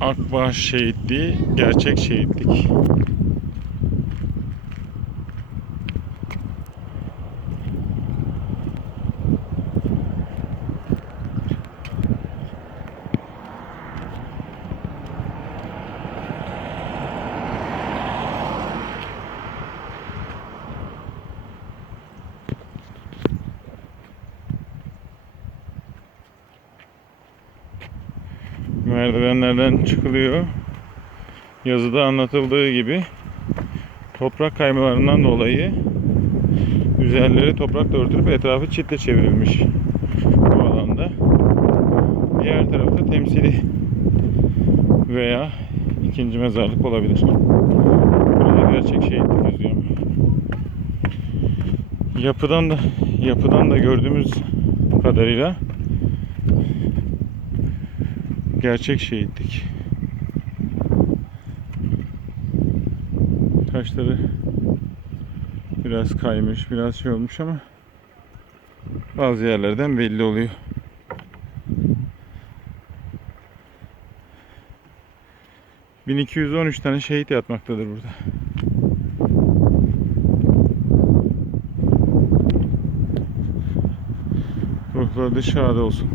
Akbaş şehitliği gerçek şehitlik. Merdivenlerden çıkılıyor. Yazıda anlatıldığı gibi toprak kaymalarından dolayı üzerleri toprakla örtülüp etrafı çitle çevrilmiş bu alanda. Diğer tarafta temsili veya ikinci mezarlık olabilir. Burada gerçek şehitlik yazıyor. Yapıdan da yapıdan da gördüğümüz kadarıyla gerçek şehitlik. Taşları biraz kaymış, biraz şey olmuş ama bazı yerlerden belli oluyor. ...1213 tane şehit yatmaktadır burada. Ruhları şad olsun.